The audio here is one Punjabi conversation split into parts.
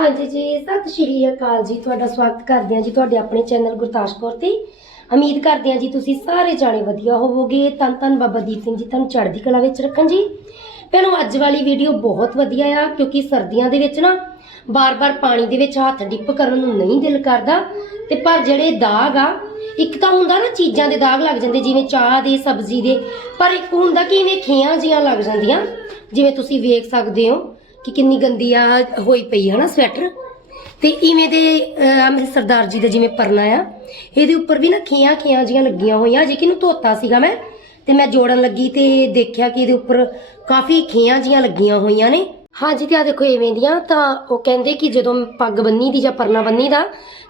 ਹਾਂਜੀ ਜੀ, ਸਤਿ ਸ਼੍ਰੀ ਅਕਾਲ ਜੀ, ਤੁਹਾਡਾ ਸਵਾਗਤ ਕਰਦੇ ਹਾਂ ਜੀ ਤੁਹਾਡੇ ਆਪਣੇ ਚੈਨਲ ਗੁਰਤਾਸ਼ ਤੇ। ਉਮੀਦ ਕਰਦੇ ਹਾਂ ਜੀ ਤੁਸੀਂ ਸਾਰੇ ਜਾਣੇ ਵਧੀਆ ਹੋਵੋਗੇ। ਤਨ ਤਨ ਬਾਬਾ ਦੀਪ ਸਿੰਘ ਜੀ, ਤੁਹਾਨੂੰ ਚੜ੍ਹਦੀ ਕਲਾ ਵਿੱਚ ਰੱਖਣ ਜੀ। ਪਹਿਲਾਂ ਅੱਜ ਵਾਲੀ ਵੀਡੀਓ ਬਹੁਤ ਵਧੀਆ ਆ, ਕਿਉਂਕਿ ਸਰਦੀਆਂ ਦੇ ਵਿੱਚ ਨਾ ਬਾਰ-ਬਾਰ ਪਾਣੀ ਦੇ ਵਿੱਚ ਹੱਥ ਡਿੱਪ ਕਰਨ ਨੂੰ ਨਹੀਂ ਦਿਲ ਕਰਦਾ। ਤੇ ਪਰ ਜਿਹੜੇ ਦਾਗ ਆ, ਇੱਕ ਤਾਂ ਹੁੰਦਾ ਨਾ ਚੀਜ਼ਾਂ ਦੇ ਦਾਗ ਲੱਗ ਜਾਂਦੇ, ਜਿਵੇਂ ਚਾਹ ਦੇ, ਸਬਜ਼ੀ ਦੇ। ਪਰ ਇੱਕ ਹੁੰਦਾ ਕਿ ਇਵੇਂ ਖੀਆਂ ਜੀਆਂ ਲੱਗ ਜਾਂਦੀਆਂ। ਜਿਵੇਂ ਤੁਸੀਂ ਵੇਖ ਸਕਦੇ ਹੋ ਕਿ ਕਿੰਨੀ ਗੰਦੀ ਆ ਹੋਈ ਪਈ ਹੈ ਨਾ ਸਵੈਟਰ। ਤੇ ਇਵੇਂ ਦੇ ਮੇਰੇ ਸਰਦਾਰ ਜੀ ਦਾ ਜਿਵੇਂ ਪਰਨਾ ਆ, ਇਹਦੇ ਉੱਪਰ ਵੀ ਨਾ ਖੀਆਂ ਖੀਆਂ ਜੀਆਂ ਲੱਗੀਆਂ ਹੋਈਆਂ ਜੇ ਕਿ ਧੋਤਾ ਸੀਗਾ ਮੈਂ, ਤੇ ਮੈਂ ਜੋੜਨ ਲੱਗੀ ਤੇ ਦੇਖਿਆ ਕਿ ਇਹਦੇ ਉੱਪਰ ਕਾਫੀ ਖੀਆਂ ਜੀਆਂ ਲੱਗੀਆਂ ਹੋਈਆਂ ਨੇ। ਹਾਂਜੀ ਤੇ ਆ ਦੇਖੋ ਇਵੇਂ ਦੀਆਂ, ਤਾਂ ਉਹ ਕਹਿੰਦੇ ਕਿ ਜਦੋਂ ਪੱਗ ਬੰਨੀ ਦੀ ਜਾਂ ਪਰਨਾ ਬੰਨੀ ਦਾ,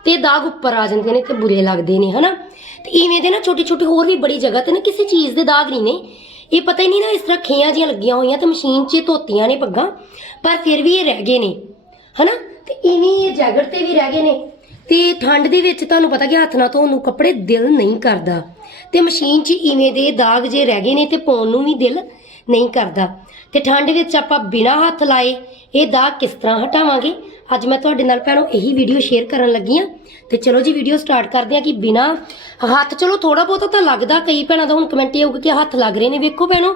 ਤੇ ਦਾਗ ਉੱਪਰ ਆ ਜਾਂਦੇ ਨੇ ਤੇ ਬੁਰੇ ਲੱਗਦੇ ਨੇ, ਹਨਾ। ਤੇ ਇਵੇਂ ਦੇ ਨਾ ਛੋਟੇ ਛੋਟੇ ਹੋਰ ਵੀ ਬੜੀ ਜਗ੍ਹਾ ਤੇ ਨਾ ਕਿਸੇ ਚੀਜ਼ ਦੇ ਦਾਗ ਨਹੀਂ ਨੇ। ਇਹ ਪਤਾ ਹੀ ਨਹੀਂ ਨਾ ਇਸ ਤਰ੍ਹਾਂ ਖੀਆਂ ਜੀਆਂ ਲੱਗੀਆਂ ਹੋਈਆਂ ਤੇ ਮਸ਼ੀਨ 'ਚ ਧੋਤੀਆਂ ਨੇ ਪੱਗਾਂ, ਪਰ ਫਿਰ ਵੀ ਇਹ ਰਹਿ ਗਏ ਨੇ, ਹਨਾ? ਤੇ ਇਵੇਂ ਇਹ ਜੈਕਟ ਤੇ ਵੀ ਰਹਿ ਗਏ ਨੇ। ਤੇ ਠੰਡ ਦੇ ਵਿੱਚ ਤੁਹਾਨੂੰ ਪਤਾ ਕਿ ਹੱਥ ਨਾਲ ਧੋਣ ਨੂੰ ਕੱਪੜੇ ਦਿਲ ਨਹੀਂ ਕਰਦਾ। ਤੇ ਮਸ਼ੀਨ 'ਚ ਇਵੇਂ ਦੇ ਦਾਗ ਜੇ ਰਹਿ ਗਏ ਨੇ ਤੇ ਪਾਉਣ ਨੂੰ ਵੀ ਦਿਲ ਨਹੀਂ ਕਰਦਾ। ਤੇ ਠੰਡ ਵਿੱਚ ਆਪਾਂ ਬਿਨਾਂ ਹੱਥ ਲਾਏ ਇਹ ਦਾਗ ਕਿਸ ਤਰ੍ਹਾਂ ਹਟਾਵਾਂਗੇ? ਅੱਜ ਮੈਂ ਤੁਹਾਡੇ ਨਾਲ ਭੈਣੋ ਇਹੀ ਵੀਡੀਓ ਸ਼ੇਅਰ ਕਰਨ ਲੱਗੀ ਆ ਤੇ ਚਲੋ ਜੀ ਵੀਡੀਓ ਸਟਾਰਟ ਕਰਦੇ ਆ ਕਿ ਬਿਨਾਂ ਹੱਥ, ਚਲੋ ਥੋੜਾ ਬਹੁਤਾ ਤਾਂ ਲੱਗਦਾ, ਕਈ ਭੈਣਾਂ ਦਾ ਹੁਣ ਕਮੈਂਟ ਇਹ ਆਊਗਾ ਕਿ ਹੱਥ ਲੱਗ ਰਹੇ ਨੇ। ਵੇਖੋ ਭੈਣੋ,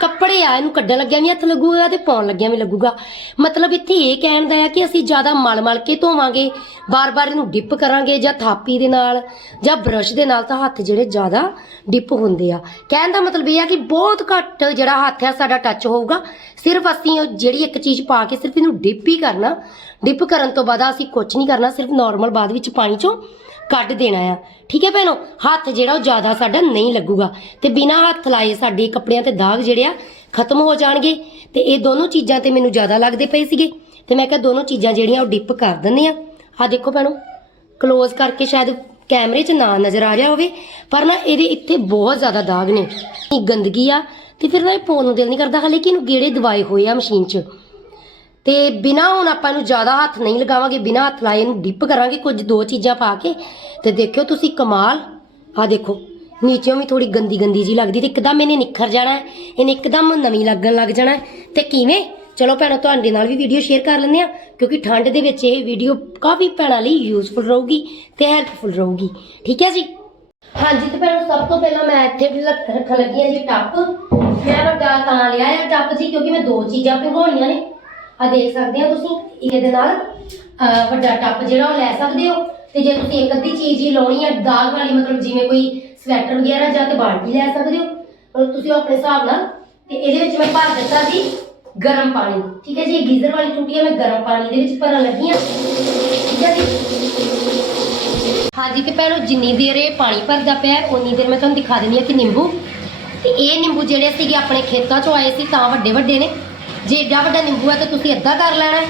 ਕੱਪੜੇ ਆ, ਇਹਨੂੰ ਕੱਢਣ ਲੱਗਿਆ ਵੀ ਹੱਥ ਲੱਗੂਗਾ ਤੇ ਪਾਉਣ ਲੱਗਿਆ ਵੀ ਲੱਗੂਗਾ। ਮਤਲਬ ਇੱਥੇ ਇਹ ਕਹਿਣ ਦਾ ਹੈ ਕਿ ਅਸੀਂ ਜ਼ਿਆਦਾ ਮਲ ਮਲ ਕੇ ਧੋਵਾਂਗੇ, ਬਾਰ-ਬਾਰ ਇਹਨੂੰ ਡਿਪ ਕਰਾਂਗੇ ਜਾਂ ਥਾਪੀ ਦੇ ਨਾਲ, ਜਾਂ ਬ੍ਰਸ਼ ਦੇ ਨਾਲ ਤਾਂ ਹੱਥ ਜਿਹੜੇ ਜ਼ਿਆਦਾ ਡਿਪ ਹੁੰਦੇ ਆ। ਕਹਿਣ ਦਾ ਮਤਲਬ ਇਹ ਆ ਕਿ ਬਹੁਤ ਘੱਟ ਜਿਹੜਾ ਹੱਥ ਆ, ਸਾਡਾ ਟੱਚ ਹੋਊਗਾ। ਸਿਰਫ ਅਸੀਂ ਉਹ ਜਿਹੜੀ ਇੱਕ ਚੀਜ਼ ਪਾ ਕੇ ਸਿਰਫ ਇਹਨੂੰ ਡਿਪ ਹੀ ਕਰਨਾ, ਡਿਪ ਕਰਨ ਤੋਂ ਬਾਅਦ ਅਸੀਂ ਕੁਝ ਨਹੀਂ ਕਰਨਾ, ਸਿਰਫ ਨਾਰਮਲ ਬਾਅਦ ਵਿੱਚ ਪਾਣੀ ਚੋਂ ਕੱਢ ਦੇਣਾ ਆ। ਠੀਕ ਹੈ ਭੈਣੋ? ਹੱਥ ਜਿਹੜਾ ਉਹ ਜ਼ਿਆਦਾ ਸਾਡਾ ਨਹੀਂ ਲੱਗੂਗਾ। ਤੇ ਬਿਨਾਂ ਹੱਥ ਲਾਏ ਸਾਡੇ ਕੱਪੜਿਆਂ ਤੇ ਦਾਗ ਜਿਹੜੇ ਆ, ਖਤਮ ਹੋ ਜਾਣਗੇ। ਤੇ ਇਹ ਦੋਨੋਂ ਚੀਜ਼ਾਂ ਤੇ ਮੈਨੂੰ ਜ਼ਿਆਦਾ ਲੱਗਦੇ ਪਏ ਸੀਗੇ। ਤੇ ਮੈਂ ਕਿਹਾ ਦੋਨੋਂ ਚੀਜ਼ਾਂ ਜਿਹੜੀਆਂ ਉਹ ਡਿਪ ਕਰ ਦਿੰਦੇ ਆ। ਆ ਦੇਖੋ ਭੈਣੋ ਕਲੋਜ਼ ਕਰਕੇ ਸ਼ਾਇਦ ਕੈਮਰੇ 'ਚ ਨਾ ਨਜ਼ਰ ਆ ਰਿਹਾ ਹੋਵੇ, ਪਰ ਨਾ ਇਹਦੇ ਇੱਥੇ ਬਹੁਤ ਜ਼ਿਆਦਾ ਦਾਗ ਨੇ। ਗੰਦਗੀ ਆ ਤੇ ਫਿਰ ਨਾ ਇਹ ਪਾਉਣ ਨੂੰ ਦਿਲ ਨਹੀਂ ਕਰਦਾ, ਹਲੇ ਕਿ ਇਹਨੂੰ ਗੇੜੇ ਦਵਾਏ ਹੋਏ ਆ ਮਸ਼ੀਨ 'ਚ। ਤੇ ਬਿਨਾ ਹੁਣ ਆਪਾਂ ਇਹਨੂੰ ਜ਼ਿਆਦਾ ਹੱਥ ਨਹੀਂ ਲਗਾਵਾਂਗੇ, ਬਿਨਾ ਹੱਥ ਲਾਏ ਇਹਨੂੰ ਡਿਪ ਕਰਾਂਗੇ ਕੁਝ ਦੋ ਚੀਜ਼ਾਂ ਪਾ ਕੇ। ਤੇ ਦੇਖਿਓ ਤੁਸੀਂ ਕਮਾਲ ਆ ਦੇਖੋ, ਨੀਚੇੋਂ ਵੀ ਥੋੜੀ ਗੰਦੀ ਗੰਦੀ ਜੀ ਲੱਗਦੀ ਤੇ ਇੱਕਦਮ ਇਹਨੇ ਨਿੱਖਰ ਜਾਣਾ ਹੈ, ਇਹਨੇ ਇੱਕਦਮ ਨਵੀਂ ਲੱਗਣ ਲੱਗ ਜਾਣਾ ਹੈ। ਤੇ ਕਿਵੇਂ? ਚਲੋ ਭੈਣੋ, ਤੁਹਾਡੇ ਨਾਲ ਵੀ ਵੀਡੀਓ ਸ਼ੇਅਰ ਕਰ ਲੈਂਦੇ ਆ ਕਿਉਂਕਿ ਠੰਡ ਦੇ ਵਿੱਚ ਇਹ ਵੀਡੀਓ ਕਾਫੀ ਭੈਣਾਂ ਲਈ ਯੂਜ਼ਫੁਲ ਰਹੂਗੀ ਤੇ ਹੈਲਪਫੁਲ ਰਹੂਗੀ। ਠੀਕ ਹੈ ਜੀ? ਹਾਂਜੀ, ਤੇ ਭੈਣੋ, ਸਭ ਤੋਂ ਪਹਿਲਾਂ ਮੈਂ ਇੱਥੇ ਵੀ ਰੱਖ- ਰੱਖਣ ਲੱਗੀ ਹਾਂ ਜੀ ਟੱਪ। ਮੈਂ ਵੱਡਾ ਤਾਂ ਲਿਆ ਹੈ ਟੱਪ ਜੀ ਕਿਉਂਕਿ ਮੈਂ ਦੋ ਚੀਜ਼ਾਂ ਭਿਗੋਣੀਆਂ ਨੇ। ਆ ਦੇਖ ਸਕਦੇ ਆ ਤੁਸੀਂ ਇਹਦੇ ਨਾਲ ਅਹ, ਵੱਡਾ ਟੱਪ ਜਿਹੜਾ ਉਹ ਲੈ ਸਕਦੇ ਹੋ। ਤੇ ਜੇ ਤੁਸੀਂ ਇੱਕ ਅੱਧੀ ਚੀਜ਼ ਹੀ ਲਾਉਣੀ ਹੈ ਦਾਗ ਵਾਲੀ ਮਤਲਬ ਜਿਵੇਂ ਕੋਈ ਸਵੈਟਰ ਵਗੈਰਾ ਜਾਂ ਤੇ ਬਾਲਟੀ ਲੈ ਸਕਦੇ ਹੋ। ਔਰ ਤੁਸੀਂ ਉਹ ਆਪਣੇ ਹਿਸਾਬ ਨਾਲ ਤੇ ਇਹਦੇ ਵਿੱਚ ਮੈਂ ਭਰ ਦਿੱਤਾ ਜੀ ਗਰਮ ਪਾਣੀ। ਠੀਕ ਹੈ ਜੀ ਇਹ ਗੀਜ਼ਰ ਵਾਲੀ ਟੂਟੀ ਹੈ ਮੈਂ ਗਰਮ ਪਾਣੀ ਦੇ ਵਿੱਚ ਭਰਨ ਲੱਗੀ ਹਾਂ ਠੀਕ ਹੈ ਜੀ। ਹਾਂਜੀ ਤੇ ਭੈਣੋ ਜਿੰਨੀ ਦੇਰ ਇਹ ਪਾਣੀ ਭਰਦਾ ਪਿਆ ਹੈ, ਉਨੀ ਦੇਰ ਮੈਂ ਤੁਹਾਨੂੰ ਦਿਖਾ ਦਿੰਦੀ ਹਾਂ ਕਿ ਨਿੰਬੂ ਤੇ ਇਹ ਨਿੰਬੂ ਜਿਹੜੇ ਸੀਗੇ ਆਪਣੇ ਖੇਤਾਂ 'ਚੋਂ ਆਏ ਸੀ, ਤਾਂ ਵੱਡੇ ਵੱਡੇ ਨੇ। ਜੇ ਏਡਾ ਵੱਡਾ ਨਿੰਬੂ ਹੈ ਤਾਂ ਤੁਸੀਂ ਅੱਧਾ ਕਰ ਲੈਣਾ। ਹੈ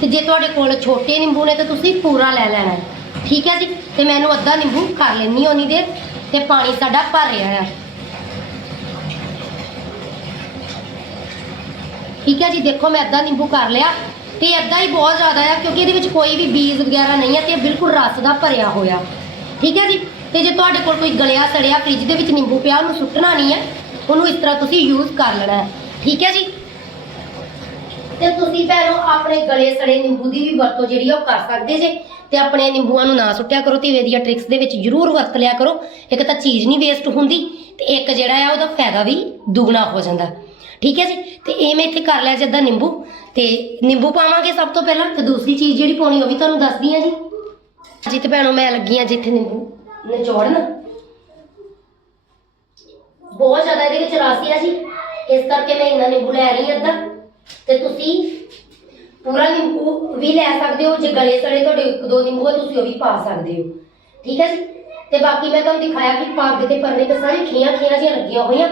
ਤੇ ਜੇ ਤੁਹਾਡੇ ਕੋਲ ਛੋਟੇ ਨਿੰਬੂ ਨੇ, ਤਾਂ ਤੁਸੀਂ ਪੂਰਾ ਲੈ ਲੈਣਾ। ਠੀਕ ਹੈ ਜੀ? ਤੇ ਮੈਨੂੰ ਅੱਧਾ ਨਿੰਬੂ ਕਰ ਲੈਣੀ ਹੋਣੀ ਦੇਰ, ਤੇ ਪਾਣੀ ਸਾਡਾ ਭਰ ਰਿਹਾ ਹੈ ਠੀਕ ਹੈ ਜੀ? ਦੇਖੋ, ਮੈਂ ਅੱਧਾ ਨਿੰਬੂ ਕਰ ਲਿਆ। ਤੇ ਅੱਧਾ ਹੀ ਬਹੁਤ ਜ਼ਿਆਦਾ ਆ, ਕਿਉਂਕਿ ਇਹਦੇ ਵਿੱਚ ਕੋਈ ਵੀ ਬੀਜ ਵਗੈਰਾ ਨਹੀਂ ਹੈ ਤੇ ਇਹ ਬਿਲਕੁਲ ਰਸ ਦਾ ਭਰਿਆ ਹੋਇਆ। ਠੀਕ ਹੈ ਜੀ? ਤੇ ਜੇ ਤੁਹਾਡੇ ਕੋਲ ਕੋਈ ਗਲਿਆ ਸੜਿਆ ਫ੍ਰਿਜ ਦੇ ਵਿੱਚ ਨਿੰਬੂ ਪਿਆ, ਉਹਨੂੰ ਸੁੱਟਣਾ ਨਹੀਂ ਹੈ, ਉਹਨੂੰ ਇਸ ਤਰ੍ਹਾਂ ਤੁਸੀਂ ਯੂਜ਼ ਕਰ ਲੈਣਾ ਹੈ। ਠੀਕ ਹੈ ਜੀ? ਤੇ ਤੁਸੀਂ ਭੈਣੋ, ਆਪਣੇ ਗਲੇ ਸੜੇ ਨਿੰਬੂ ਦੀ ਵੀ ਵਰਤੋਂ ਜਿਹੜੀ ਆ ਉਹ ਕਰ ਸਕਦੇ ਜੇ। ਤੇ ਆਪਣੇ ਨਿੰਬੂਆਂ ਨੂੰ ਨਾ ਸੁੱਟਿਆ ਕਰੋ ਤੇ ਦੀਆਂ ਟ੍ਰਿਕਸ ਦੇ ਵਿੱਚ ਜ਼ਰੂਰ ਵਰਤ ਲਿਆ ਕਰੋ। ਇੱਕ ਤਾਂ ਚੀਜ਼ ਨਹੀਂ ਵੇਸਟ ਹੁੰਦੀ, ਤੇ ਇੱਕ ਜਿਹੜਾ ਆ, ਉਹਦਾ ਫਾਇਦਾ ਵੀ ਦੁੱਗਣਾ ਹੋ ਜਾਂਦਾ। ਠੀਕ ਹੈ ਜੀ? ਤੇ ਇਹ ਮੈਂ ਇੱਥੇ ਕਰ ਲਿਆ ਜਿੱਦਾਂ ਨਿੰਬੂ। ਤੇ ਨਿੰਬੂ ਪਾਵਾਂਗੇ ਸਭ ਤੋਂ ਪਹਿਲਾਂ, ਤੇ ਦੂਸਰੀ ਚੀਜ਼ ਜਿਹੜੀ ਪਾਉਣੀ ਉਹ ਵੀ ਤੁਹਾਨੂੰ ਦੱਸਦੀ ਆ ਜੀ। ਜਿੱਥੇ ਤੇ ਭੈਣੋ, ਮੈਂ ਲੱਗੀ ਆ ਜਿੱਥੇ ਨਿੰਬੂ ਨਿਚੋੜਨ। ਬਹੁਤ ਜ਼ਿਆਦਾ ਇਹਦੇ ਵਿੱਚ ਰਸ ਆ ਜੀ। ਇਸ ਕਰਕੇ ਮੈਂ ਇੰਨਾ ਨਿੰਬੂ ਲੈ ਰਹੀ ਹਾਂ ਅੱਧਾ। ਤੇ ਤੁਸੀਂ ਪੂਰਾ ਨਿੰਬੂ ਵੀ ਲੈ ਸਕਦੇ ਹੋ। ਜੇ ਗਲੇ ਸੜੇ ਤੁਹਾਡੇ ਇੱਕ ਦੋ ਨਿੰਬੂ ਆ, ਤੁਸੀਂ ਉਹ ਵੀ ਪਾ ਸਕਦੇ ਹੋ। ਠੀਕ ਹੈ ਜੀ? ਤੇ ਬਾਕੀ ਮੈਂ ਤੁਹਾਨੂੰ ਦਿਖਾਇਆ ਕਿ ਪੱਗ ਤੇ ਪਰਨੇ ਤੇ ਸਾਰੇ ਖੀਆਂ ਖੀਆਂ ਜਿਹੀਆਂ ਲੱਗੀਆਂ ਹੋਈਆਂ।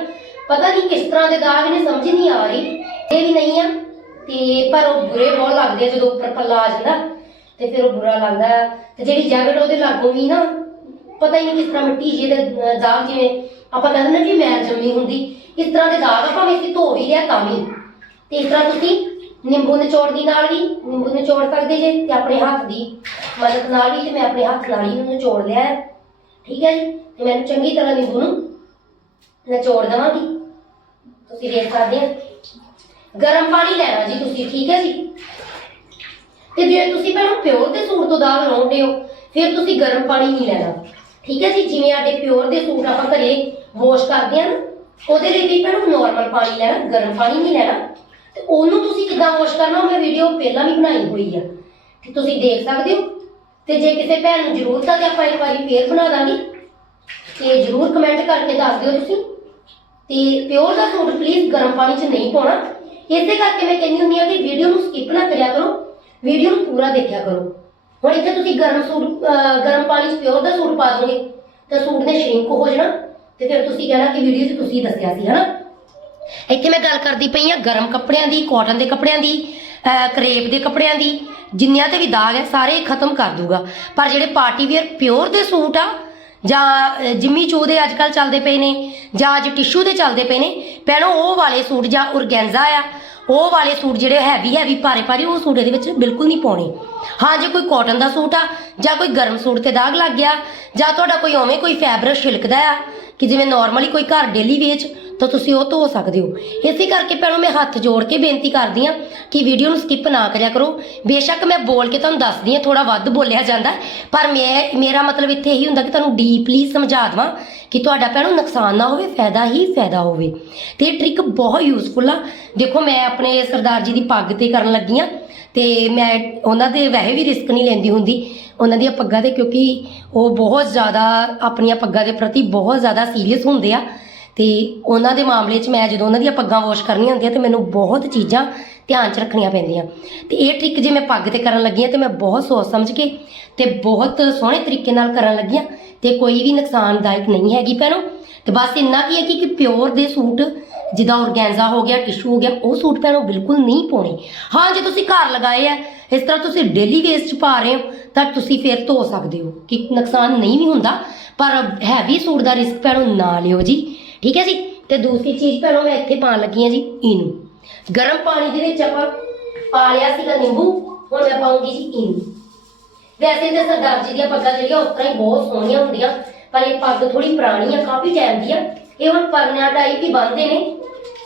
ਪਤਾ ਨਹੀਂ ਕਿਸ ਤਰ੍ਹਾਂ ਦੇ ਦਾਗ ਨੇ, ਸਮਝ ਨਹੀਂ ਆ ਰਹੀ। ਇਹ ਵੀ ਨਹੀਂ ਆ। ਤੇ ਪਰ ਉਹ ਬੁਰੇ ਬਹੁਤ ਲੱਗਦੇ ਆ ਜਦੋਂ ਉੱਪਰ ਪੱਲਾ ਆ ਜਾਂਦਾ। ਤੇ ਫਿਰ ਉਹ ਬੁਰਾ ਲੱਗਦਾ। ਤੇ ਜਿਹੜੀ ਜੈਕਟ ਉਹਦੇ ਲਾਗੋਂ ਵੀ ਨਾ ਪਤਾ ਹੀ ਨਹੀਂ ਕਿਸ ਤਰ੍ਹਾਂ ਮਿੱਟੀ ਜਿਹੇ ਦੇ ਅਹ, ਦਾਗ ਜਿਵੇਂ ਆਪਾਂ ਕਹਿੰਦੇ ਨਾ ਕਿ ਮੈਲ ਜੰਮੀ ਹੁੰਦੀ ਇਸ ਤਰ੍ਹਾਂ ਦੇ ਦਾਗ ਆਪਾਂ ਅਸੀਂ ਧੋ ਵੀ ਲਿਆ ਤਾਂ ਵੀ। ਤੇ ਇਸ ਤਰ੍ਹਾਂ ਤੁਸੀਂ ਨਿੰਬੂ ਨਿਚੋੜ ਦੀ ਨਾਲ ਵੀ ਨਿੰਬੂ ਨਿਚੋੜ ਸਕਦੇ ਜੇ ਤੇ ਆਪਣੇ ਹੱਥ ਦੀ ਮਦਦ ਨਾਲ ਵੀ ਤੇ ਮੈਂ ਆਪਣੇ ਹੱਥ ਨਾਲ ਹੀ ਇਹਨੂੰ ਨਿਚੋੜ ਲਿਆ ਹੈ। ਠੀਕ ਹੈ ਜੀ? ਤੇ ਮੈਂ ਇਹਨੂੰ ਚੰਗੀ ਤਰ੍ਹਾਂ ਨਿੰਬੂ ਨੂੰ ਨਿਚੋੜ ਦੇਵਾਂਗੀ। ਤੁਸੀਂ ਦੇਖ ਸਕਦੇ ਹੋ। ਗਰਮ ਪਾਣੀ ਲੈਣਾ ਜੀ ਤੁਸੀਂ ਠੀਕ ਹੈ ਜੀ? ਤੇ ਜੇ ਤੁਸੀਂ ਭੈਣੋ ਪਿਓਰ ਦੇ ਸੂਰ ਤੋਂ ਦਾਗ ਲਾਉਂਦੇ ਹੋ ਫਿਰ ਤੁਸੀਂ ਗਰਮ ਪਾਣੀ ਨਹੀਂ ਲੈਣਾ। ਠੀਕ ਹੈ ਜੀ, ਜਿਵੇਂ ਸਾਡੇ ਪਿਓਰ ਦੇ ਸੂਟ ਆਪਾਂ ਘਰੇ ਵਾਸ਼ ਕਰਦੇ ਹਾਂ ਨਾ, ਉਹਦੇ ਲਈ ਵੀ ਭੈਣੋ ਨਾਰਮਲ ਪਾਣੀ ਲੈਣਾ, ਗਰਮ ਪਾਣੀ ਨਹੀਂ ਲੈਣਾ। ਤੇ ਉਹਨੂੰ ਤੁਸੀਂ ਕਿੱਦਾਂ ਵਾਸ਼ ਕਰਨਾ, ਉਹ ਮੈਂ ਵੀਡੀਓ ਪਹਿਲਾਂ ਵੀ ਬਣਾਈ ਹੋਈ ਆ। ਤੇ ਤੁਸੀਂ ਦੇਖ ਸਕਦੇ ਹੋ। ਤੇ ਜੇ ਕਿਸੇ ਭੈਣ ਨੂੰ ਜ਼ਰੂਰਤ ਆ ਤੇ ਆਪਾਂ ਇੱਕ ਵਾਰੀ ਫੇਰ ਬਣਾ ਦਾਂਗੇ। ਤੇ ਜ਼ਰੂਰ ਕਮੈਂਟ ਕਰਕੇ ਦੱਸ ਦਿਓ ਤੁਸੀਂ। ਤੇ ਪਿਓਰ ਦਾ ਸੂਟ ਪਲੀਜ਼ ਗਰਮ ਪਾਣੀ 'ਚ ਨਹੀਂ ਪਾਉਣਾ। ਇਸੇ ਕਰਕੇ ਮੈਂ ਕਹਿੰਦੀ ਹੁੰਦੀ ਆ ਕਿ ਵੀਡੀਓ ਨੂੰ ਸਕਿਪ ਨਾ ਕਰਿਆ ਕਰੋ। ਵੀਡੀਓ ਨੂੰ ਪੂਰਾ ਦੇਖਿਆ ਕਰੋ। ਹੁਣ ਇੱਥੇ ਤੁਸੀਂ ਗਰਮ ਸੂਟ, ਅਹ, ਗਰਮ ਪਾਣੀ 'ਚ ਪਿਓਰ ਦਾ ਸੂਟ ਪਾ ਦੋਗੇ। ਤਾਂ ਸੂਟ ਨੇ ਸ਼ਰਿੰਕ ਹੋ ਜਾਣਾ, ਤੇ ਫਿਰ ਤੁਸੀਂ ਕਹਿਣਾ ਕਿ ਵੀਡੀਓ 'ਚ ਤੁਸੀਂ ਦੱਸਿਆ ਸੀ, ਹਨਾ? ਇੱਥੇ ਮੈਂ ਗੱਲ ਕਰਦੀ ਪਈ ਆ ਗਰਮ ਕੱਪੜਿਆਂ ਦੀ ਕਾਟਨ ਦੇ ਕੱਪੜਿਆਂ ਦੀ ਕਰੇਪ ਦੇ ਕੱਪੜਿਆਂ ਦੀ। ਜਿੰਨਿਆਂ ਤੇ ਵੀ ਦਾਗ ਹੈ, ਸਾਰੇ ਖਤਮ ਕਰ ਦੂਗਾ। ਪਰ ਜਿਹੜੇ ਪਾਰਟੀ ਵੇਅਰ ਪਿਓਰ ਦੇ ਸੂਟ ਆ, ਜਾਂ ਜਿੰਮੀ ਚੋ ਦੇ ਅੱਜ ਕੱਲ ਚੱਲਦੇ ਪਏ ਨੇ, ਜਾਂ ਅੱਜ ਟਿਸ਼ੂ ਦੇ ਚੱਲਦੇ ਪਏ ਨੇ ਭੈਣੋ ਉਹ ਵਾਲੇ ਸੂਟ ਜਾਂ ਔਰਗੈਂਜ਼ਾ ਆ ਉਹ ਵਾਲੇ ਸੂਟ ਜਿਹੜੇ ਹੈਵੀ ਹੈਵੀ ਭਾਰੇ ਭਾਰੇ, ਉਹ ਸੂਟ ਇਹਦੇ ਵਿੱਚ ਬਿਲਕੁਲ ਨਹੀਂ ਪਾਉਣੇ। ਹਾਂ, ਜੇ ਕੋਈ ਕਾਟਨ ਦਾ ਸੂਟ ਆ, ਜਾਂ ਕੋਈ ਗਰਮ ਸੂਟ ਤੇ ਦਾਗ ਲੱਗ ਗਿਆ, ਜਾਂ ਤੁਹਾਡਾ ਕੋਈ ਉਵੇਂ ਕੋਈ ਫੈਬਰਿਕ ਛਿਲਕਦਾ ਆ, ਕਿ ਜਿਵੇਂ ਨਾਰਮਲੀ ਕੋਈ ਘਰ ਡੇਲੀ ਵੇਚ, ਤਾਂ ਤੁਸੀਂ ਉਹ ਧੋ ਸਕਦੇ ਹੋ। ਇਸੇ ਕਰਕੇ ਪਹਿਲਾਂ ਮੈਂ ਹੱਥ ਜੋੜ ਕੇ ਬੇਨਤੀ ਕਰਦੀ ਆ ਕਿ ਵੀਡੀਓ ਨੂੰ ਸਕਿਪ ਨਾ ਕਰਿਆ ਕਰੋ। ਬੇਸ਼ੱਕ ਮੈਂ ਬੋਲ ਕੇ ਤੁਹਾਨੂੰ ਦੱਸਦੀ ਆ ਥੋੜਾ ਵੱਧ ਬੋਲਿਆ ਜਾਂਦਾ, ਪਰ ਮੈਂ, ਮੇਰਾ ਮਤਲਬ ਇੱਥੇ ਇਹੀ ਹੁੰਦਾ ਕਿ ਤੁਹਾਨੂੰ ਡੀਪਲੀ ਸਮਝਾ ਦਵਾਂ ਕਿ ਤੁਹਾਡਾ ਭੈਣੋ ਨੁਕਸਾਨ ਨਾ ਹੋਵੇ, ਫਾਇਦਾ ਹੀ ਫਾਇਦਾ ਹੋਵੇ। ਤੇ ਇਹ ਟ੍ਰਿਕ ਬਹੁਤ ਯੂਜ਼ਫੁਲ ਆ। ਦੇਖੋ, ਮੈਂ ਆਪਣੇ ਸਰਦਾਰ ਜੀ ਦੀ ਪੱਗ ਤੇ ਕਰਨ ਲੱਗੀ ਆ ਤੇ ਮੈਂ ਉਹਨਾਂ ਦੇ ਵੈਸੇ ਵੀ ਰਿਸਕ ਨਹੀਂ ਲੈਂਦੀ ਹੁੰਦੀ। ਉਹਨਾਂ ਦੀਆਂ ਪੱਗਾਂ ਤੇ ਕਿਉਂਕਿ ਉਹ ਬਹੁਤ ਜ਼ਿਆਦਾ, ਆਪਣੀਆਂ ਪੱਗਾਂ ਦੇ ਪ੍ਰਤੀ ਬਹੁਤ ਜ਼ਿਆਦਾ ਸੀਰੀਅਸ ਹੁੰਦੇ ਆ। ਤੇ ਉਹਨਾਂ ਦੇ ਮਾਮਲੇ 'ਚ ਮੈਂ ਜਦੋਂ ਉਹਨਾਂ ਦੀਆਂ ਪੱਗਾਂ ਵਾਸ਼ ਕਰਨੀਆਂ ਹੁੰਦੀਆਂ ਤੇ ਮੈਨੂੰ ਬਹੁਤ ਚੀਜ਼ਾਂ ਧਿਆਨ 'ਚ ਰੱਖਣੀਆਂ ਪੈਂਦੀਆਂ। ਤੇ ਇਹ ਟ੍ਰਿਕ ਜੇ ਮੈਂ ਪੱਗ ਤੇ ਕਰਨ ਲੱਗੀ ਹਾਂ ਤੇ ਮੈਂ ਬਹੁਤ ਸੋਚ ਸਮਝ ਕੇ ਤੇ ਬਹੁਤ ਸੋਹਣੇ ਤਰੀਕੇ ਨਾਲ ਕਰਨ ਲੱਗੀ ਹਾਂ ਤੇ ਕੋਈ ਵੀ ਨੁਕਸਾਨਦਾਇਕ ਨਹੀਂ ਹੈਗੀ ਭੈਣੋ। ਤੇ ਬਸ ਇੰਨਾ ਕੀ ਹੈ ਕਿ ਕਿ ਪਿਓਰ ਦੇ ਸੂਟ ਜਿੱਦਾਂ ਔਰਗੈਂਜ਼ਾ ਹੋ ਗਿਆ ਟਿਸ਼ੂ ਹੋ ਗਿਆ, ਉਹ ਸੂਟ ਭੈਣੋ ਬਿਲਕੁਲ ਨਹੀਂ ਪਾਉਣੇ। ਹਾਂ, ਜੇ ਤੁਸੀਂ ਘਰ ਲਗਾਏ ਆ, ਇਸ ਤਰ੍ਹਾਂ ਤੁਸੀਂ ਡੇਲੀ ਵੇਸਟ ਪਾ ਰਹੇ ਹੋ, ਤਾਂ ਤੁਸੀਂ ਫਿਰ ਧੋ ਸਕਦੇ ਹੋ। ਕਿ ਨੁਕਸਾਨ ਨਹੀਂ ਵੀ ਹੁੰਦਾ, ਪਰ ਹੈਵੀ ਸੂਟ ਦਾ ਰਿਸਕ ਭੈਣੋ ਨਾ ਲਿਓ ਜੀ। ਠੀਕ ਹੈ ਜੀ? ਤੇ ਦੂਸਰੀ ਚੀਜ਼ ਭੈਣੋ, ਮੈਂ ਇੱਥੇ ਪਾਉਣ ਲੱਗੀ ਹਾਂ ਜੀ ਇਨੂ ਗਰਮ ਪਾਣੀ ਦੇ ਵਿੱਚ ਆਪਾਂ ਪਾ ਲਿਆ ਸੀਗਾ ਨਿੰਬੂ, ਹੁਣ ਮੈਂ ਪਾਉਂਗੀ ਜੀ ਇਨੂ ਵੈਸੇ ਤਾਂ ਸਰਦਾਰ ਜੀ ਦੀਆਂ ਪੱਗਾਂ ਜਿਹੜੀਆਂ ਉਸ ਤਰ੍ਹਾਂ ਹੀ ਬਹੁਤ ਸੋਹਣੀਆਂ ਹੁੰਦੀਆਂ, ਪਰ ਇਹ ਪੱਗ ਥੋੜੀ ਪੁਰਾਣੀ ਆ, ਕਾਫੀ ਟਾਈਮ ਦੀ ਆ। ਇਹ ਹੁਣ ਪਰਨਿਆਂ ਟਾਈਪ ਹੀ ਬੰਨਦੇ ਨੇ।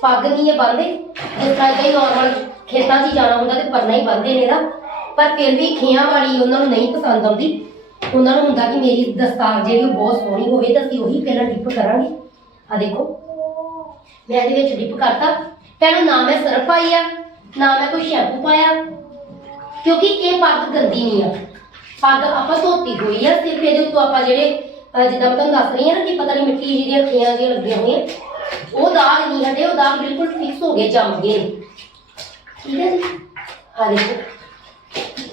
ਪੱਗ ਨਹੀਂ ਇਹ ਬੰਨਦੇ ਜਿਸ ਤਰ੍ਹਾਂ ਹੀ ਨਾਰਮਲ ਖੇਤਾਂ 'ਚ ਜਾਣਾ ਹੁੰਦਾ ਤੇ ਪਰਨਾ ਹੀ ਬੰਨਦੇ ਨੇ ਇਹਦਾ। ਪਰ ਫਿਰ ਵੀ ਖੀਆਂ ਵਾਲੀ ਉਹਨਾਂ ਨੂੰ ਨਹੀਂ ਪਸੰਦ ਆਉਂਦੀ। ਉਹਨਾਂ ਨੂੰ ਹੁੰਦਾ ਕਿ ਮੇਰੀ ਦਸਤਾਰ ਜਿਹੜੀ ਉਹ ਬਹੁਤ ਸੋਹਣੀ ਹੋਵੇ ਤਾਂ ਅਸੀਂ ਉਹੀ ਪਹਿਲਾਂ ਡਿਪ ਕਰਾਂਗੇ। ਆ ਦੇਖੋ। ਮੈਂ ਇਹਦੇ ਵਿੱਚ ਡਿਪ ਕਰਤਾ। ਪਹਿਲਾਂ ਨਾ ਮੈਂ ਸਰਫ ਪਾਈ ਆ, ਨਾ ਮੈਂ ਕੋਈ ਸ਼ੈਂਪੂ ਪਾਇਆ, ਕਿਉਂਕਿ ਇਹ ਪੱਗ ਗੰਦੀ ਨਹੀਂ ਆ। ਪੱਗ ਆਪਾਂ ਧੋਤੀ ਹੋਈ ਆ, ਸਿਰਫ ਇਹਦੇ ਉੱਤੋਂ ਆਪਾਂ ਜਿਹੜੇ ਜਿੱਦਾਂ ਮੈਂ ਤੁਹਾਨੂੰ ਦੱਸ ਰਹੀ ਹਾਂ ਨਾ ਕਿ ਪਤਾ ਨਹੀਂ ਮਿੱਟੀ ਜਿਹੀ ਅੱਖੀਆਂ ਜਿਹੀਆਂ ਲੱਗੀਆਂ ਹੋਈਆਂ। ਉਹ ਦਾਗ ਨਹੀਂ ਹਟੇ, ਉਹ ਦਾਗ ਬਿਲਕੁਲ ਫਿਕਸ ਹੋ ਗਏ, ਜੰਮ ਗਏ ਠੀਕ ਹੈ ਜੀ? ਆ ਦੇਖੋ।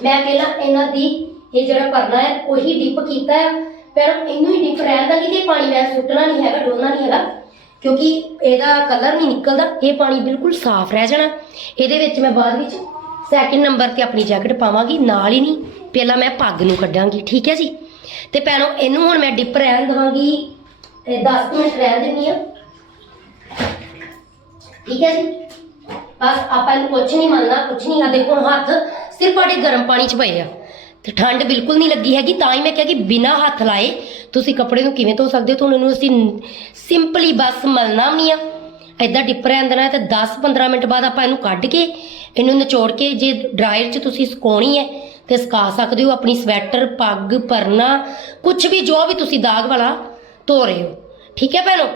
ਮੈਂ ਪਹਿਲਾਂ ਇਹਨਾਂ ਦੀ ਇਹ ਜਿਹੜਾ ਕਰਨਾ ਹੈ, ਉਹੀ ਡਿਪ ਕੀਤਾ ਹੈ। ਪਰ ਇਹਨੂੰ ਹੀ ਡਿਪ ਰਹਿਣ ਦਾ ਕਿ ਪਾਣੀ ਮੈਂ ਸੁੱਟਣਾ ਨਹੀਂ ਹੈਗਾ, ਡੋਲਣਾ ਨਹੀਂ ਹੈਗਾ, ਕਿਉਂਕਿ ਇਹਦਾ ਕਲਰ ਨਹੀਂ ਨਿਕਲਦਾ। ਇਹ ਪਾਣੀ ਬਿਲਕੁਲ ਸਾਫ਼ ਰਹਿ ਜਾਣਾ। ਇਹਦੇ ਵਿੱਚ ਮੈਂ ਬਾਅਦ ਵਿੱਚ ਸੈਕਿੰਡ ਨੰਬਰ ਤੇ ਆਪਣੀ ਜੈਕਟ ਪਾਵਾਂਗੀ, ਨਾਲ ਹੀ ਨਹੀਂ, ਪਹਿਲਾਂ ਮੈਂ ਪੱਗ ਨੂੰ ਕੱਢਾਂਗੀ, ਠੀਕ ਹੈ ਜੀ? ਤੇ ਭੈਣੋ, ਇਹਨੂੰ ਹੁਣ ਮੈਂ ਡਿਪ ਰਹਿਣ ਦਵਾਂਗੀ। 10 ਮਿੰਟ ਰਹਿਣ ਦਿੰਦੀ ਆ ਠੀਕ ਹੈ ਜੀ? ਬਸ ਆਪਾਂ ਨੂੰ ਕੁਝ ਨਹੀਂ ਮੰਨਣਾ ਕੁਝ ਨਹੀਂ। ਆ ਦੇਖੋ ਹੱਥ ਸਿਰਫ ਸਾਡੇ ਗਰਮ ਪਾਣੀ 'ਚ ਪਏ ਆ। ਤੇ ਠੰਡ ਬਿਲਕੁਲ ਨਹੀਂ ਲੱਗੀ ਹੈਗੀ, ਤਾਂ ਹੀ ਮੈਂ ਕਿਹਾ ਕਿ ਬਿਨਾਂ ਹੱਥ ਲਾਏ ਤੁਸੀਂ ਕੱਪੜੇ ਨੂੰ ਕਿਵੇਂ ਧੋ ਸਕਦੇ ਹੋ? ਤੁਹਾਨੂੰ ਇਹਨੂੰ ਅਸੀਂ ਸਿੰਪਲੀ ਬਸ ਮਲਣਾ ਵੀ ਨਹੀਂ ਆ। ਐਦਾਂ ਡਿਪ ਅੰਦਰ ਹੈ ਤੇ 10-15 ਮਿੰਟ ਬਾਅਦ ਆਪਾਂ ਇਹਨੂੰ ਕੱਢ ਕੇ ਇਹਨੂੰ ਨਿਚੋੜ ਕੇ ਜੇ ਡਰਾਇਰ 'ਚ ਤੁਸੀਂ ਸੁਕਾਉਣੀ ਹੈ ਤੇ ਸੁਕਾ ਸਕਦੇ ਹੋ। ਆਪਣੀ ਸਵੈਟਰ, ਪੱਗ, ਪਰਨਾ ਕੁਝ ਵੀ ਜੋ ਵੀ ਤੁਸੀਂ ਦਾਗ ਵਾਲਾ ਧੋ ਰਹੇ ਹੋ। ਠੀਕ ਹੈ ਭੈਣੋ?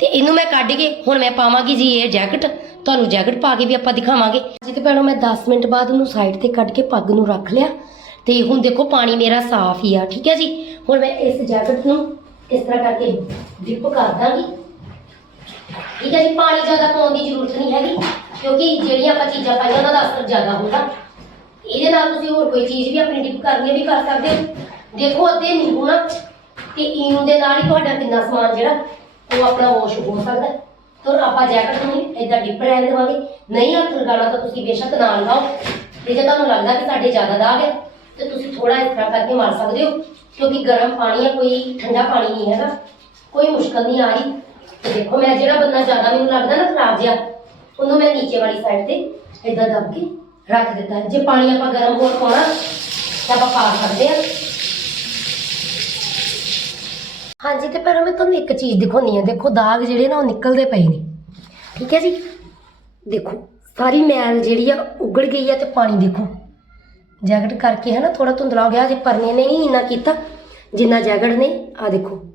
ਤੇ ਇਹਨੂੰ ਮੈਂ ਕੱਢ ਕੇ ਹੁਣ ਮੈਂ ਪਾਵਾਂਗੀ ਜੀ ਇਹ ਜੈਕਟ। ਤੁਹਾਨੂੰ ਜੈਕਟ ਪਾ ਕੇ ਵੀ ਆਪਾਂ ਦਿਖਾਵਾਂਗੇ। ਜੀ ਤੇ ਭੈਣੋ ਮੈਂ 10 ਮਿੰਟ ਬਾਅਦ ਉਹਨੂੰ ਸਾਈਡ ਤੇ ਕੱਢ ਕੇ ਪੱਗ ਨੂੰ ਰੱਖ ਲਿਆ। ਤੇ ਹੁਣ ਦੇਖੋ ਪਾਣੀ ਮੇਰਾ ਸਾਫ਼ ਹੀ ਆ, ਠੀਕ ਹੈ ਜੀ? ਹੁਣ ਮੈਂ ਇਸ ਜੈਕਟ ਨੂੰ ਇਸ ਤਰ੍ਹਾਂ ਕਰਕੇ ਡਿਪ ਕਰ ਦਾਂਗੀ। ਠੀਕ ਹੈ ਜੀ, ਪਾਣੀ ਜ਼ਿਆਦਾ ਪਾਉਣ ਦੀ ਜ਼ਰੂਰਤ ਨਹੀਂ ਹੈਗੀ, ਕਿਉਂਕਿ ਜਿਹੜੀਆਂ ਆਪਾਂ ਚੀਜ਼ਾਂ ਪਾਈਆਂ, ਉਹਨਾਂ ਦਾ ਅਸਰ ਜ਼ਿਆਦਾ ਹੁੰਦਾ। ਇਹਦੇ ਨਾਲ ਤੁਸੀਂ ਹੋਰ ਕੋਈ ਚੀਜ਼ ਵੀ ਆਪਣੀ ਡਿਪ ਕਰਨੀ ਵੀ ਕਰ ਸਕਦੇ ਹੋ। ਦੇਖੋ, ਅੱਧੇ ਨਿੰਬੂ ਨਾ, ਤੇ ਈਨੋ ਦੇ ਨਾਲ ਹੀ ਤੁਹਾਡਾ ਕਿੰਨਾ ਸਮਾਨ ਜਿਹੜਾ, ਉਹ ਆਪਣਾ ਵਾਸ਼ ਹੋ ਸਕਦਾ ਹੈ। ਆਪਾਂ ਜੈਕਟ ਨੂੰ ਇਦਾਂ ਡਿਪ ਰਹਿਣ ਦੇਵਾਂਗੇ। ਨਹੀਂ ਹੱਥ ਲਗਾਉਣਾ ਤਾਂ ਤੁਸੀਂ ਬੇਸ਼ੱਕ ਨਾਲ ਲਾਓ ਤੇ ਜੇ ਤੁਹਾਨੂੰ ਲੱਗਦਾ ਕਿ ਸਾਡੇ ਜ਼ਿਆਦਾ ਦਾਗ ਹੈ। ਤੇ ਤੁਸੀਂ ਥੋੜਾ ਇਸ ਤਰ੍ਹਾਂ ਕਰਕੇ ਮਾਰ ਸਕਦੇ ਹੋ, ਕਿਉਂਕਿ ਗਰਮ ਪਾਣੀ ਹੈ ਕੋਈ ਠੰਡਾ ਪਾਣੀ ਨਹੀਂ ਹੈਗਾ, ਕੋਈ ਮੁਸ਼ਕਲ ਨਹੀਂ ਆ ਰਹੀ। ਤੇ ਦੇਖੋ, ਮੈਂ ਜਿਹੜਾ ਬੰਦਾ ਜ਼ਿਆਦਾ ਮੈਨੂੰ ਲੱਗਦਾ ਨਾ ਖਰਾਬ ਜਿਹਾ, ਉਹਨੂੰ ਮੈਂ ਨੀਚੇ ਵਾਲੀ ਸਾਈਡ ਤੇ ਇਦਾਂ ਦੱਬ ਕੇ ਰੱਖ ਦਿੱਤਾ। ਜੇ ਪਾਣੀ ਆਪਾਂ ਗਰਮ ਹੋਰ ਪਾਉਣਾ, ਤਾਂ ਆਪਾਂ ਪਾ ਸਕਦੇ ਹਾਂ। ਹਾਂਜੀ, ਤੇ ਪਰ ਮੈਂ ਤੁਹਾਨੂੰ ਇੱਕ ਚੀਜ਼ ਦਿਖਾਉਣੀ ਆ ਦੇਖੋ, ਦਾਗ ਜਿਹੜੇ ਨਾ, ਉਹ ਨਿਕਲਦੇ ਪਏ ਨੇ। ਠੀਕ ਹੈ ਜੀ? ਦੇਖੋ, ਸਾਰੀ ਮੈਲ ਜਿਹੜੀ ਆ, ਉਗੜ ਗਈ ਆ ਤੇ ਪਾਣੀ ਦੇਖੋ। ਜੈਕਟ ਕਰਕੇ ਹੈ ਥੋੜਾ ਧੁੰਦਲਾ ਹੋ ਗਿਆ ਜੇ ਪਰਨੇ ਨੇ ਨਹੀਂ ਇੰਨਾ ਕੀਤਾ। ਜਿੰਨਾ ਜੈਕਟ ਨੇ ਆ ਦੇਖੋ।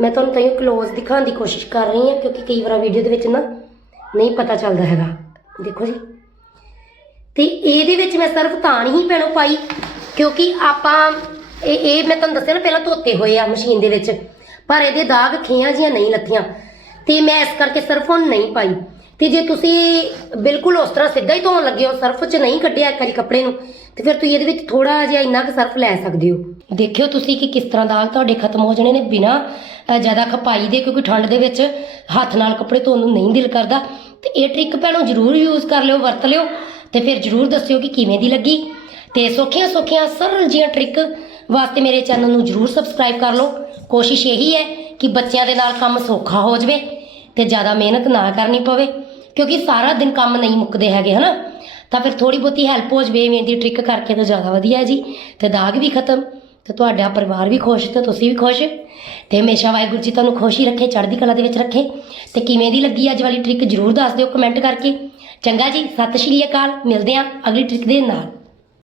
ਮੈਂ ਤੁਹਾਨੂੰ ਤਾਂ ਕਲੋਜ਼ ਦਿਖਾਉਣ ਦੀ ਕੋਸ਼ਿਸ਼ ਕਰ ਰਹੀ ਹਾਂ, ਕਿਉਂਕਿ ਕਈ ਵਾਰ ਵੀਡੀਓ ਦੇ ਵਿੱਚ ਨਾ ਨਹੀਂ ਪਤਾ ਚੱਲਦਾ ਹੈਗਾ। ਦੇਖੋ ਜੀ। ਤੇ ਇਹਦੇ ਵਿੱਚ ਮੈਂ ਸਿਰਫ ਤਾਂ ਨਹੀਂ ਭੈਣੋ ਪਾਈ, ਕਿਉਂਕਿ ਆਪਾਂ, ਇਹ ਇਹ ਮੈਂ ਤੁਹਾਨੂੰ ਦੱਸਿਆ ਨਾ, ਪਹਿਲਾਂ ਧੋਤੇ ਹੋਏ ਆ ਮਸ਼ੀਨ ਦੇ ਵਿੱਚ। ਪਰ ਇਹਦੇ ਦਾਗ ਖੀਆਂ ਜੀਆਂ ਨਹੀਂ ਲੱਥੀਆਂ। ਤੇ ਮੈਂ ਇਸ ਕਰਕੇ ਸਿਰਫ ਹੁਣ ਨਹੀਂ ਪਾਈ। ਤੇ ਜੇ ਤੁਸੀਂ ਬਿਲਕੁਲ ਉਸ ਤਰ੍ਹਾਂ ਸਿੱਧਾ ਹੀ ਧੋਣ ਲੱਗੇ ਹੋ, ਸਰਫ 'ਚ ਨਹੀਂ ਕੱਢਿਆ ਇੱਕ ਵਾਰੀ ਕੱਪੜੇ ਨੂੰ, ਤੇ ਫਿਰ ਤੁਸੀਂ ਇਹਦੇ ਵਿੱਚ ਥੋੜਾ ਜਿਹਾ ਇੰਨਾ ਕੁ ਸਰਫ ਲੈ ਸਕਦੇ ਹੋ। ਦੇਖਿਓ ਤੁਸੀਂ ਕਿ ਕਿਸ ਤਰ੍ਹਾਂ ਦਾਗ ਤੁਹਾਡੇ ਖਤਮ ਹੋ ਜਾਣੇ ਨੇ ਬਿਨਾ ਜ਼ਿਆਦਾ ਖਪਾਈ ਦੇ, ਕਿਉਂਕਿ ਠੰਡ ਦੇ ਵਿੱਚ ਹੱਥ ਨਾਲ ਕੱਪੜੇ ਧੋਣ ਨੂੰ ਨਹੀਂ ਦਿਲ ਕਰਦਾ। ਤੇ ਇਹ ਟ੍ਰਿਕ ਭੈਣੋ ਜ਼ਰੂਰ ਯੂਜ਼ ਕਰ ਲਿਓ, ਵਰਤ ਲਿਓ, ਤੇ ਫਿਰ ਜ਼ਰੂਰ ਦੱਸਿਓ ਕਿ ਕਿਵੇਂ ਦੀ ਲੱਗੀ। ਤੇ ਸੌਖੀਆਂ ਸੌਖੀਆਂ ਸਰਲ ਜੀਆਂ ਟ੍ਰਿਕ ਵਾਸਤੇ ਮੇਰੇ ਚੈਨਲ ਨੂੰ ਜ਼ਰੂਰ ਸਬਸਕ੍ਰਾਈਬ ਕਰ ਲਓ। ਕੋਸ਼ਿਸ਼ ਇਹੀ ਹੈ ਕਿ ਬੱਚਿਆਂ ਦੇ ਨਾਲ ਕੰਮ ਸੌਖਾ ਹੋ ਜਾਵੇ ਤੇ ਜ਼ਿਆਦਾ ਮਿਹਨਤ ਨਾ ਕਰਨੀ ਪਵੇ। ਕਿਉਂਕਿ ਸਾਰਾ ਦਿਨ ਕੰਮ ਨਹੀਂ ਮੁੱਕਦੇ ਹੈਗੇ, ਹਨਾ? ਤਾਂ ਫਿਰ ਥੋੜੀ ਬਹੁਤੀ ਹੈਲਪ ਹੋ ਜਵੇ, ਇਵੇਂ ਦੀ ਟ੍ਰਿਕ ਕਰਕੇ ਤਾਂ ਜ਼ਿਆਦਾ ਵਧੀਆ ਜੀ। ਤੇ ਦਾਗ ਵੀ ਖਤਮ, ਤੇ ਤੁਹਾਡਾ ਪਰਿਵਾਰ ਵੀ ਖੁਸ਼, ਤੇ ਤੁਸੀਂ ਵੀ ਖੁਸ਼। ਤੇ ਹਮੇਸ਼ਾ ਵਾਹਿਗੁਰੂ ਜੀ ਤੁਹਾਨੂੰ ਖੁਸ਼ ਹੀ ਰੱਖੇ, ਚੜ੍ਹਦੀ ਕਲਾ ਦੇ ਵਿੱਚ ਰੱਖੇ। ਤੇ ਕਿਵੇਂ ਦੀ ਲੱਗੀ ਅੱਜ ਵਾਲੀ ਟ੍ਰਿਕ ਜ਼ਰੂਰ ਦੱਸ ਦਿਓ ਕਮੈਂਟ ਕਰਕੇ। ਚੰਗਾ ਜੀ, ਸਤਿ ਸ਼੍ਰੀ ਅਕਾਲ, ਮਿਲਦੇ ਹਾਂ ਅਗਲੀ ਟ੍ਰਿਕ ਦੇ ਨਾਲ।